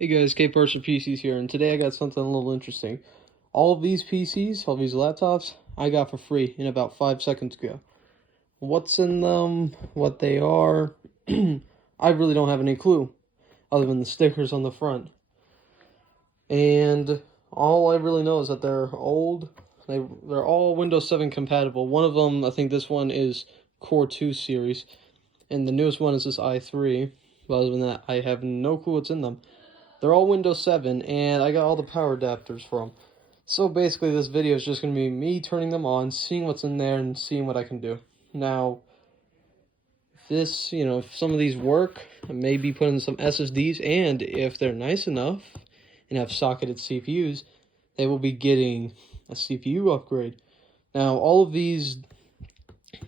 Hey guys, K-Parts for PCs here, and today I got something a little interesting. All of these PCs, all these laptops, I got for free in about 5 seconds ago. What's in them, what they are, I really don't have any clue, other than the stickers on the front. And all I really know is that they're old. They're all Windows 7 compatible. One of them, I think this one is Core 2 series, and the newest one is this i3. But other than that, I have no clue what's in them. They're all Windows 7, and I got all the power adapters for them. So basically, this video is just going to be me turning them on, seeing what's in there, and seeing what I can do. Now, if some of these work, I may be putting some SSDs, and if they're nice enough and have socketed CPUs, they will be getting a CPU upgrade. Now, all of these,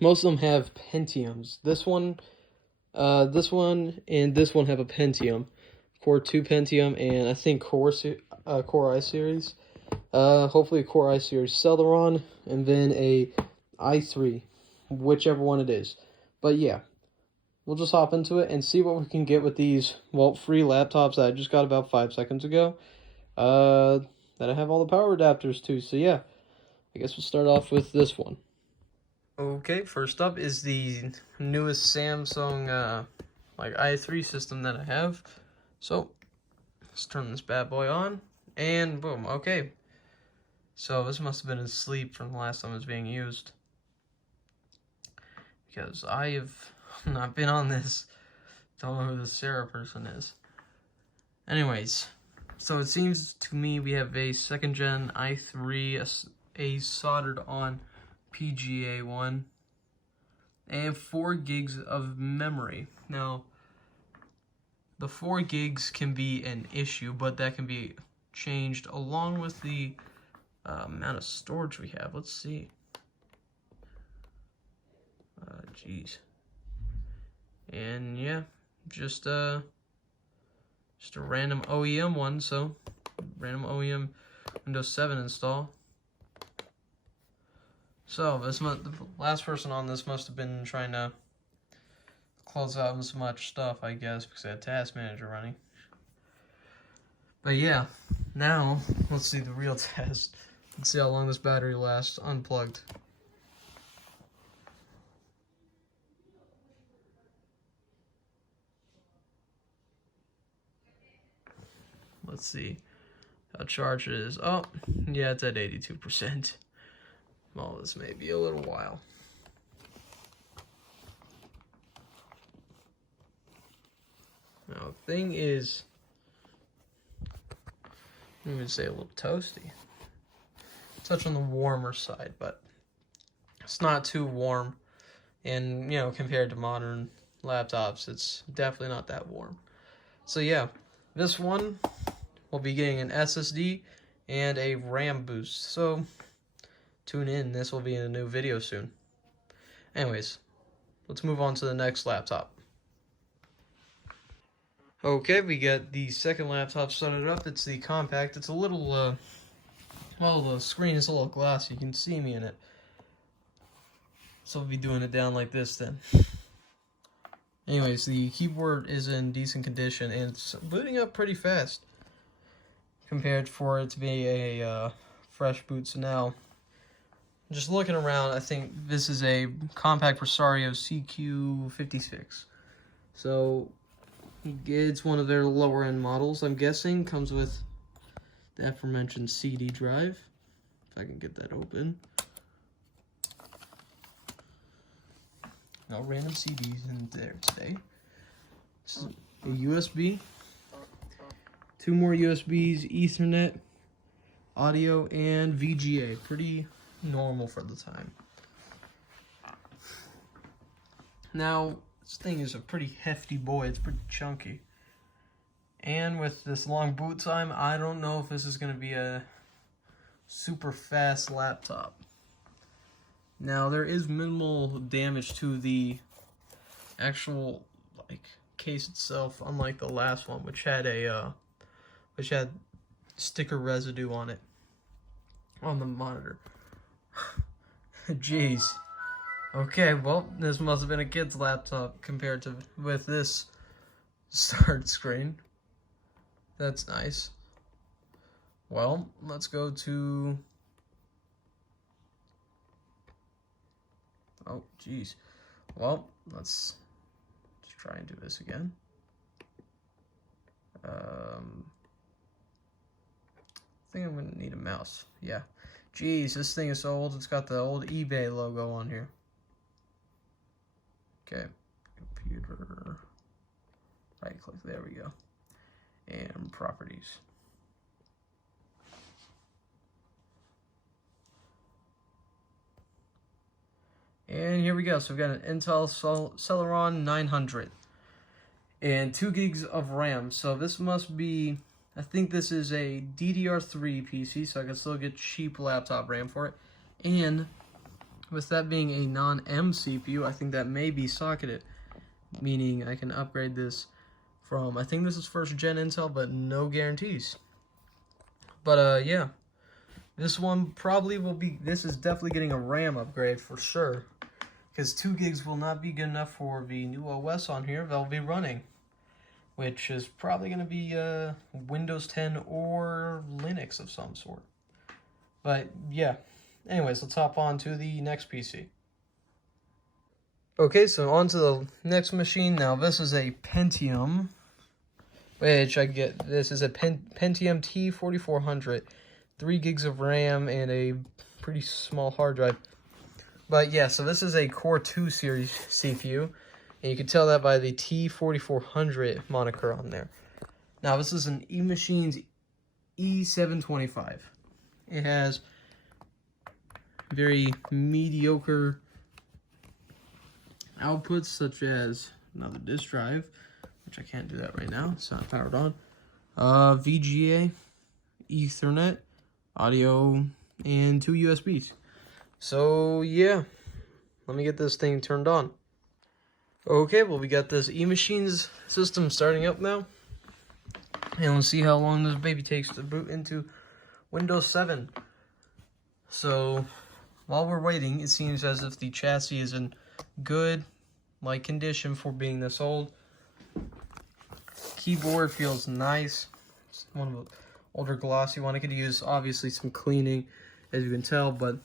most of them have Pentiums. This one, and this one have a Pentium. Core 2 Pentium, and I think Core i series. Hopefully a Core i series Celeron, and then a i3, whichever one it is. But yeah, we'll just hop into it and see what we can get with these, free laptops that I just got about 5 seconds ago. That I have all the power adapters to, so yeah. I guess we'll start off with this one. Okay, first up is the newest Samsung, i3 system that I have. So, let's turn this bad boy on, and boom, okay. So, this must have been asleep from the last time it was being used, because I have not been on this. Don't know who this Sarah person is. Anyways, so it seems to me we have a 2nd gen i3, a soldered on PGA one, and 4 gigs of memory. Now, the 4 gigs can be an issue, but that can be changed along with the amount of storage we have. Let's see. Jeez. And yeah, just a random OEM one. So, random OEM Windows 7 install. So the last person on this must have been trying to close out as much stuff, I guess, because I had Task Manager running. But yeah, now let's see the real test. Let's see how long this battery lasts unplugged. Let's see how charged it is. Oh, yeah, it's at 82%. Well, this may be a little while. Now, the thing is, I'm going to say a little toasty. Touch on the warmer side, but it's not too warm. And, compared to modern laptops, it's definitely not that warm. So, yeah, this one will be getting an SSD and a RAM boost. So, tune in. This will be in a new video soon. Anyways, let's move on to the next laptop. Okay, we got the second laptop started up. It's the compact. It's a little, the screen is a little glossy. You can see me in it. So I'll be doing it down like this then. Anyways, the keyboard is in decent condition, and it's booting up pretty fast compared for it to be a fresh boot. So now, just looking around, I think this is a compact Presario CQ56. So it's one of their lower end models, I'm guessing. Comes with the aforementioned CD drive. If I can get that open. No random CDs in there today. This is a USB. 2 more USBs, Ethernet, audio, and VGA. Pretty normal for the time. Now, this thing is a pretty hefty boy. It's pretty chunky. And with this long boot time, I don't know if this is going to be a super fast laptop. Now, there is minimal damage to the actual case itself, unlike the last one, which had sticker residue on it on the monitor. Jeez. Okay, well, this must have been a kid's laptop compared to with this start screen. That's nice. Well, let's go to... Oh, geez. Well, let's try and do this again. I think I'm gonna need a mouse. Yeah. Geez, this thing is so old. It's got the old eBay logo on here. Okay. Computer. Right click. There we go. And properties. And here we go. So we've got an Intel Celeron 900 and 2 gigs of RAM. So this must be, I think this is a DDR3 PC, so I can still get cheap laptop RAM for it. And with that being a non-M CPU, I think that may be socketed, meaning I can upgrade this from, I think this is first gen Intel, but no guarantees. But yeah, this one probably will be, this is definitely getting a RAM upgrade for sure, because 2 gigs will not be good enough for the new OS on here they'll be running, which is probably going to be Windows 10 or Linux of some sort. But yeah, anyways, let's hop on to the next PC. Okay, so on to the next machine now. This is a Pentium, which I get, this is a Pentium T4400, 3 gigs of RAM and a pretty small hard drive. But yeah, so this is a Core 2 series CPU, and you can tell that by the T4400 moniker on there. Now this is an eMachines E725. It has very mediocre outputs, such as another disk drive, which I can't do that right now, it's not powered on, VGA, Ethernet, audio, and 2 USBs. So yeah, let me get this thing turned on. Okay, well, we got this eMachines system starting up now, and we'll see how long this baby takes to boot into Windows 7. So while we're waiting, it seems as if the chassis is in good condition for being this old. Keyboard feels nice. It's one of the older glossy one. I could use obviously some cleaning, as you can tell, but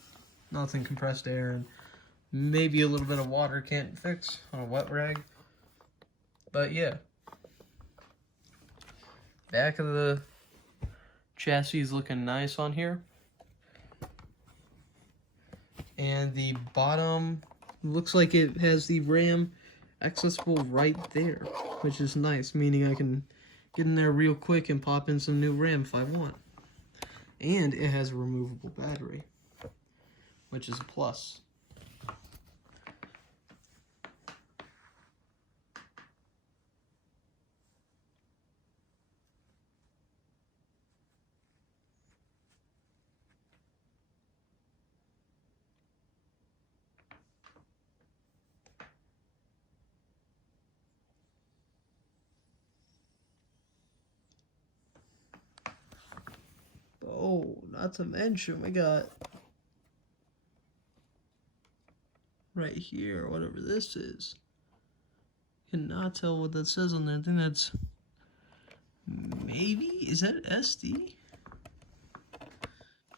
nothing compressed air, and maybe a little bit of water can't fix on a wet rag. But yeah, back of the chassis is looking nice on here, and the bottom looks like it has the RAM accessible right there, which is nice, meaning I can get in there real quick and pop in some new RAM if I want. And it has a removable battery, which is a plus. Oh, not to mention, we got right here, whatever this is. Cannot tell what that says on there. I think that's maybe, is that SD?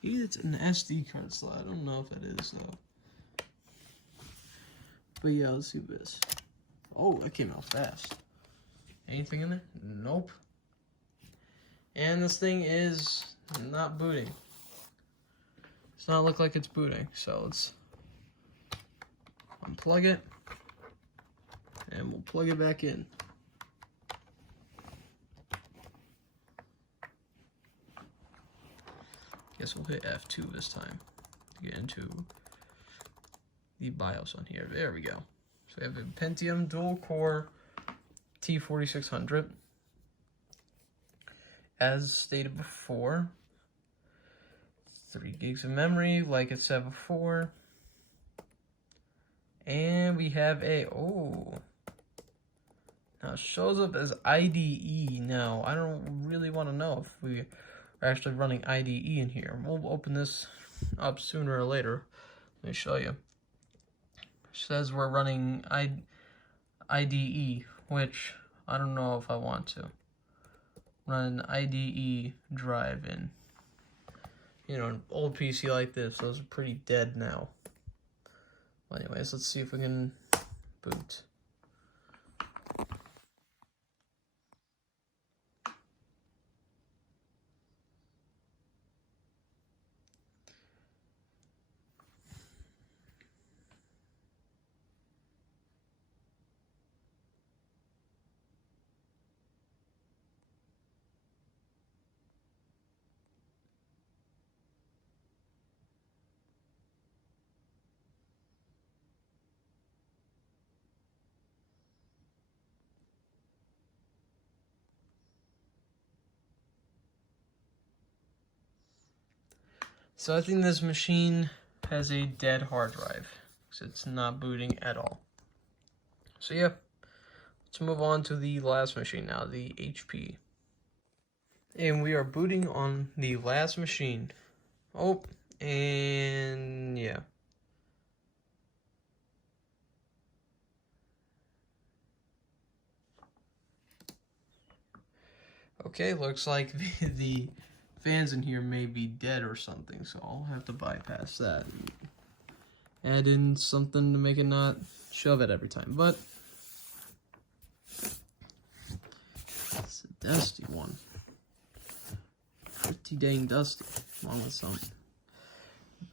Maybe it's an SD card slot. I don't know if it is though. But yeah, let's see this. Oh, that came out fast. Anything in there? Nope. And this thing is not booting. Does not look like it's booting. So let's unplug it, and we'll plug it back in. Guess we'll hit F2 this time to get into the BIOS on here. There we go. So we have a Pentium dual core T4600. As stated before, 3 gigs of memory, like it said before. And we have a, now it shows up as IDE. Now, I don't really want to know if we are actually running IDE in here. We'll open this up sooner or later. Let me show you. It says we're running IDE, which I don't know if I want to. run an IDE drive in. You know, an old PC like this, those are pretty dead now. Well, anyways, let's see if we can boot. So I think this machine has a dead hard drive, because it's not booting at all. So yeah, let's move on to the last machine now, the HP. And we are booting on the last machine. Oh, and yeah. Okay, looks like the fans in here may be dead or something, so I'll have to bypass that and add in something to make it not shove it every time. But it's a dusty one. Pretty dang dusty, along with some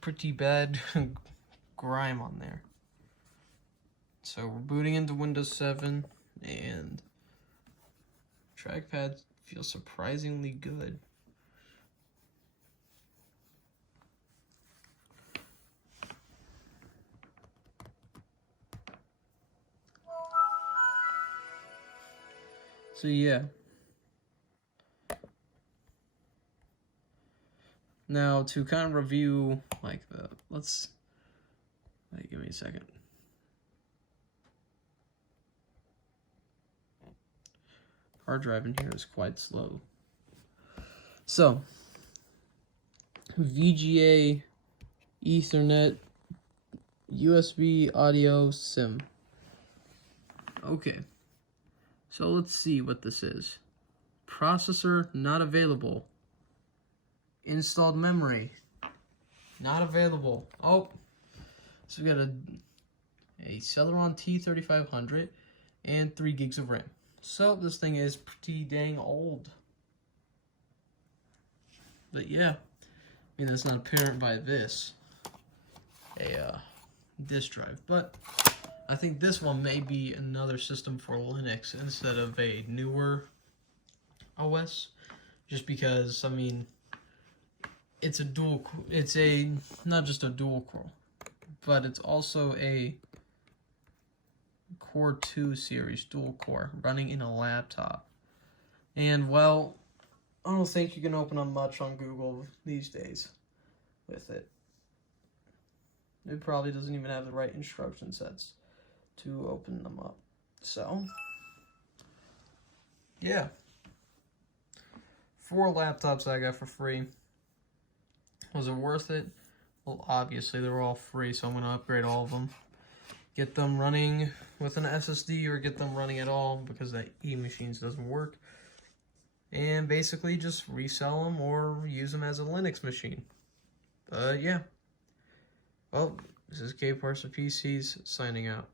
pretty bad grime on there. So we're booting into Windows 7, and trackpad feels surprisingly good. So yeah. Now to kind of review like give me a second. Hard drive in here is quite slow. So VGA, Ethernet, USB audio SIM. Okay. So let's see what this is. Processor not available. Installed memory not available. Oh, so we got a Celeron T3500 and 3 gigs of RAM. So this thing is pretty dang old. But yeah, I mean that's not apparent by this, a disk drive. But I think this one may be another system for Linux instead of a newer OS, just because I mean it's not just a dual core, but it's also a Core 2 series dual core running in a laptop. And well, I don't think you can open up much on Google these days with it. It probably doesn't even have the right instruction sets to open them up. So, yeah. 4 laptops I got for free. Was it worth it? Well, obviously they were all free, so I'm going to upgrade all of them. Get them running with an SSD or get them running at all because that eMachines doesn't work. And basically just resell them or use them as a Linux machine. Yeah. Well, this is K Parser PCs signing out.